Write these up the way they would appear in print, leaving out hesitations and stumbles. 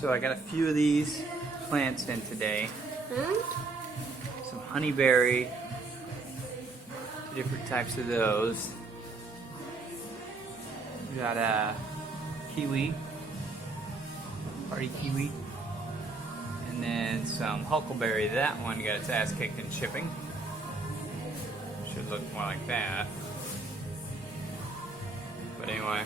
So I got a few of these plants in today. Some honeyberry, two different types of those. We got a kiwi, party kiwi, and then some huckleberry. That one got its ass kicked in shipping. Should look more like that. But anyway,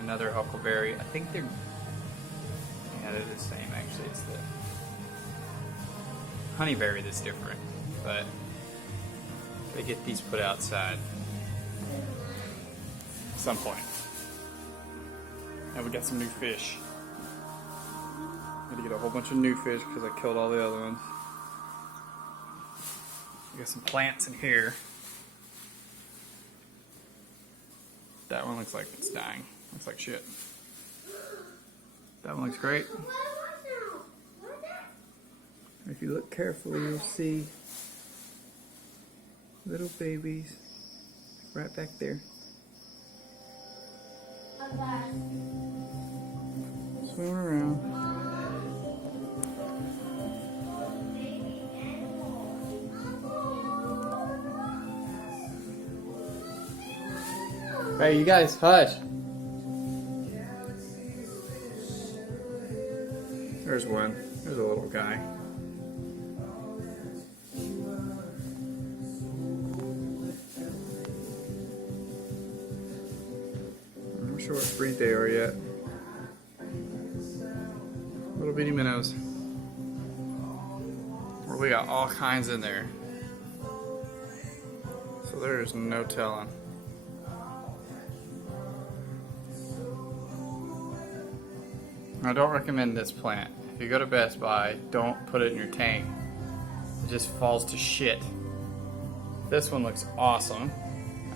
another huckleberry. I think they're the same actually. It's the honeyberry that's different, but they get these put outside at some point. And we got some new fish. Had to get a whole bunch of new fish because I killed all the other ones. We got some plants in here. That one looks like it's dying. Looks like shit. That one looks great. If you look carefully, you'll see little babies right back there. Swimming around. Hey, you guys, hush. There's one. There's a little guy. I'm not sure what breed they are yet. Little bitty minnows. Well, we got all kinds in there. So there's no telling. I don't recommend this plant. If you go to Best Buy, don't put it in your tank. It just falls to shit. This one looks awesome.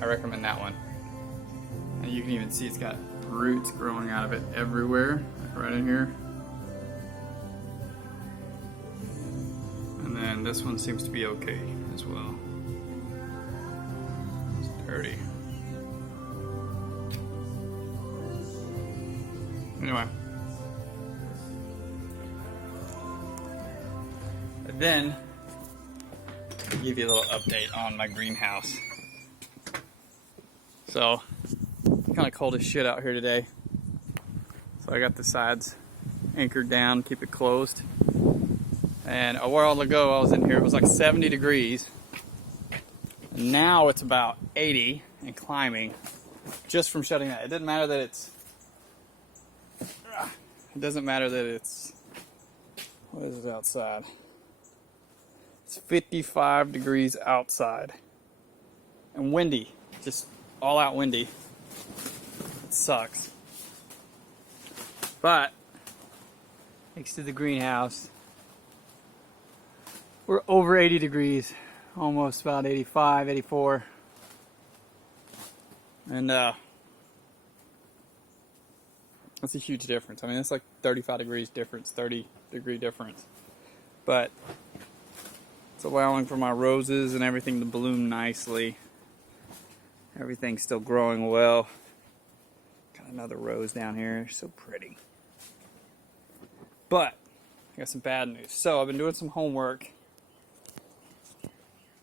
I recommend that one. And you can even see it's got roots growing out of it everywhere, like right in here. And then this one seems to be okay as well. It's dirty. Anyway. Then, I'll give you a little update on my greenhouse. So, kind of cold as shit out here today. So I got the sides anchored down, keep it closed. And a while ago I was in here, it was like 70 degrees. And now it's about 80 and climbing just from shutting that. It doesn't matter that it's, what is it outside? It's 55 degrees outside and windy, just all out windy. It sucks. But next to the greenhouse, we're over 80 degrees, almost about 85, 84. And that's a huge difference. I mean, it's like 35 degrees difference, 30 degree difference. But it's allowing for my roses and everything to bloom nicely. Everything's still growing well. Got another rose down here. So pretty. But I got some bad news. So I've been doing some homework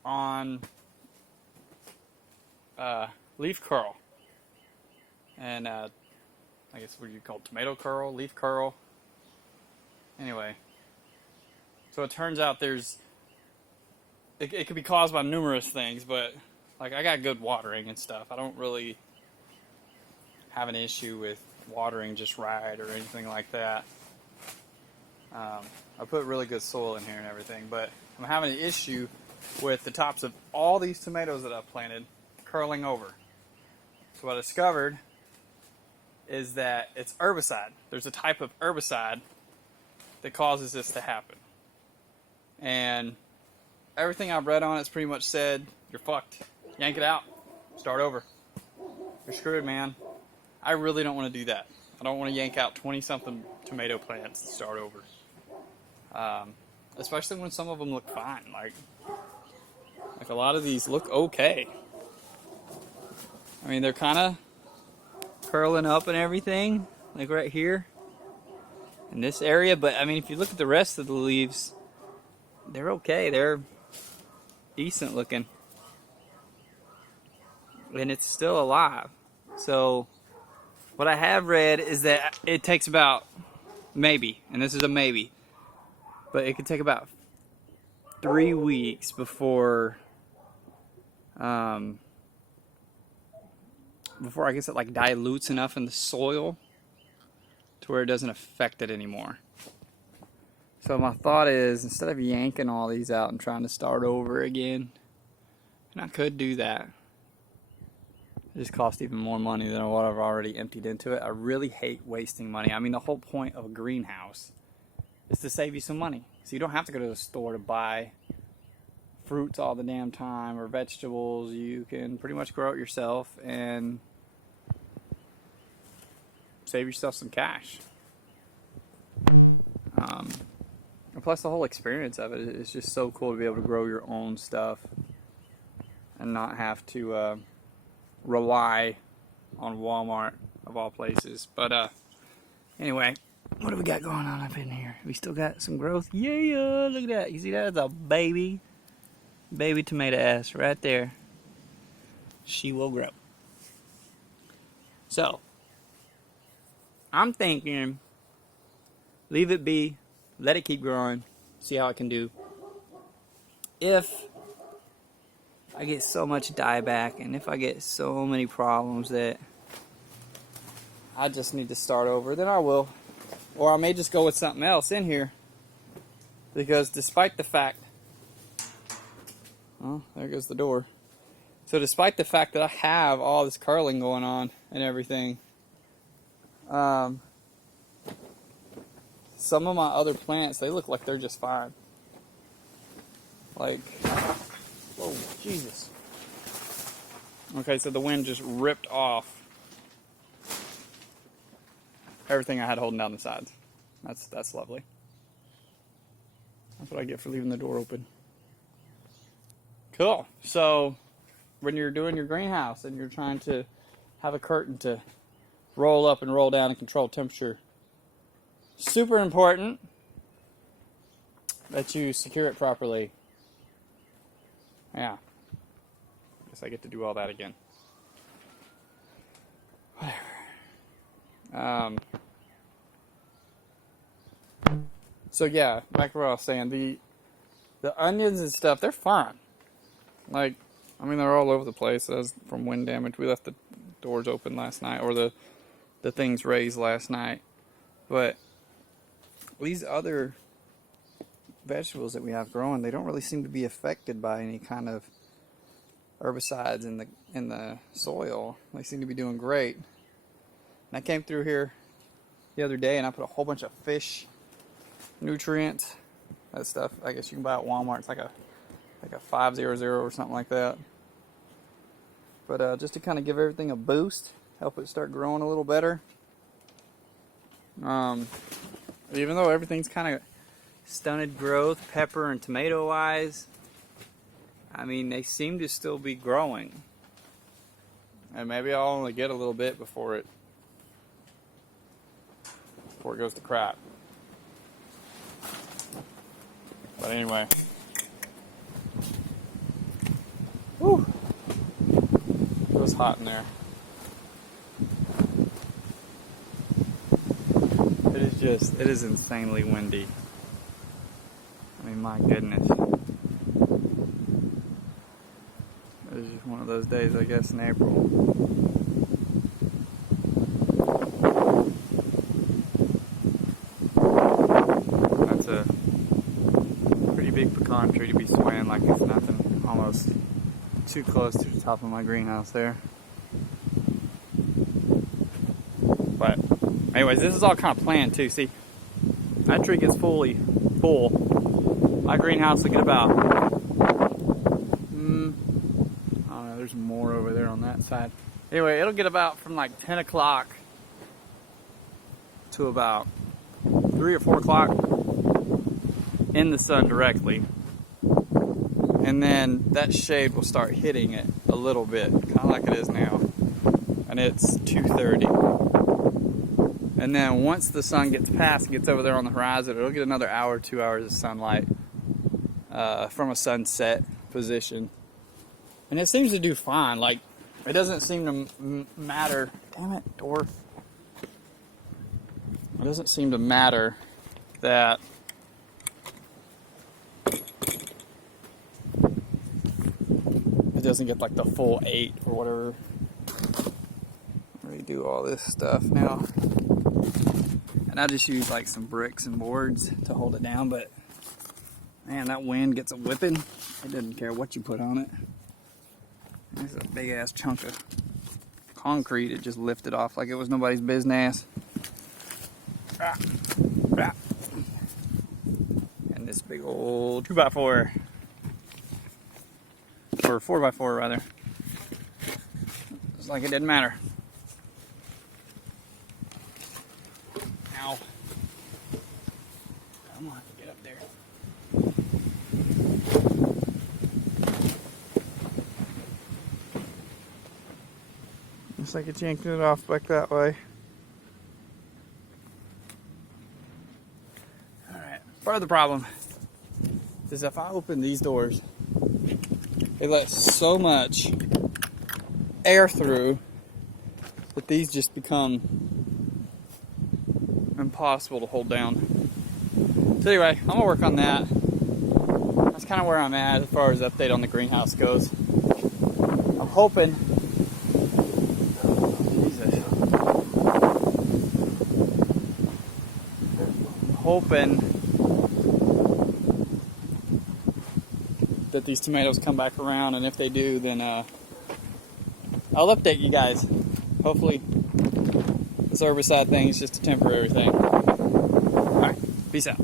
on leaf curl. And I guess what you call tomato curl, leaf curl. Anyway. So it turns out it could be caused by numerous things, but like I got good watering and stuff. I don't really have an issue with watering just right or anything like that. I put really good soil in here and everything, but I'm having an issue with the tops of all these tomatoes that I've planted curling over. So what I discovered is that it's herbicide. There's a type of herbicide that causes this to happen. And everything I've read on it's pretty much said, you're fucked. Yank it out. Start over. You're screwed, man. I really don't want to do that. I don't want to yank out 20-something tomato plants and start over. Especially when some of them look fine. Like a lot of these look okay. I mean, they're kind of curling up and everything. like right here in this area. But I mean, if you look at the rest of the leaves, they're okay. They're decent looking, and it's still alive. So what I have read is that it takes about, maybe, and this is a maybe, but it could take about 3 weeks before I guess it like dilutes enough in the soil to where it doesn't affect it anymore. So my thought is, instead of yanking all these out and trying to start over again, and I could do that, it just costs even more money than what I've already emptied into it. I really hate wasting money. I mean, the whole point of a greenhouse is to save you some money. So you don't have to go to the store to buy fruits all the damn time or vegetables. You can pretty much grow it yourself and save yourself some cash. And plus the whole experience of it is just so cool to be able to grow your own stuff and not have to rely on Walmart of all places. But anyway, what do we got going on up in here? We still got some growth. Yeah, look at that. You see that? That's a baby tomato ass right there. She will grow. So I'm thinking, leave it be, let it keep growing, see how it can do. If I get so much dieback, and if I get so many problems that I just need to start over, then I will. Or I may just go with something else in here. Because despite the fact, oh, there goes the door. So despite the fact that I have all this curling going on and everything, some of my other plants, they look like they're just fine. Like, whoa, Jesus. Okay, so the wind just ripped off everything I had holding down the sides. That's lovely. That's what I get for leaving the door open. Cool. So when you're doing your greenhouse and you're trying to have a curtain to roll up and roll down and control temperature, super important that you secure it properly. Yeah. Guess I get to do all that again. Whatever. So yeah, back to what I was saying, the onions and stuff, they're fine. Like, I mean, they're all over the place. That's from wind damage. We left the doors open last night, or the things raised last night. But these other vegetables that we have growing, they don't really seem to be affected by any kind of herbicides in the soil. They seem to be doing great. And I came through here the other day and I put a whole bunch of fish nutrients. That stuff, I guess you can buy at Walmart. It's like a 500 or something like that. But just to kind of give everything a boost, help it start growing a little better. Even though everything's kind of stunted growth, pepper and tomato wise, I mean, they seem to still be growing. And maybe I'll only get a little bit before it goes to crap. But anyway. Whew. It was hot in there. It is insanely windy. I mean, my goodness. It was just one of those days, I guess, in April. That's a pretty big pecan tree to be swaying like it's nothing. Almost too close to the top of my greenhouse there. But anyways, this is all kind of planned too. See, that tree gets fully full. My greenhouse will get about, I don't know, there's more over there on that side. Anyway, it'll get about from like 10 o'clock to about 3 or 4 o'clock in the sun directly. And then that shade will start hitting it a little bit, kind of like it is now. And it's 2:30. And then once the sun gets past, gets over there on the horizon, it'll get another hour, 2 hours of sunlight from a sunset position. And it seems to do fine. Like, it doesn't seem to matter. Damn it, door. It doesn't seem to matter that it doesn't get like the full 8 or whatever. Redo all this stuff now. And I just use like some bricks and boards to hold it down, but man, that wind gets a whipping. It doesn't care what you put on it. There's a big ass chunk of concrete. It just lifted off like it was nobody's business. And this big old 2x4, or 4x4 rather. It's like it didn't matter. Ow. Come on, get up there. Looks like it's yanking it off back that way. Alright, part of the problem is if I open these doors, they let so much air through that these just become impossible to hold down. So anyway, I'm gonna work on that. That's kind of where I'm at as far as update on the greenhouse goes. I'm hoping, Jesus, I'm hoping that these tomatoes come back around, and if they do, then I'll update you guys. Hopefully this herbicide thing is just a temporary thing. Alright, peace out.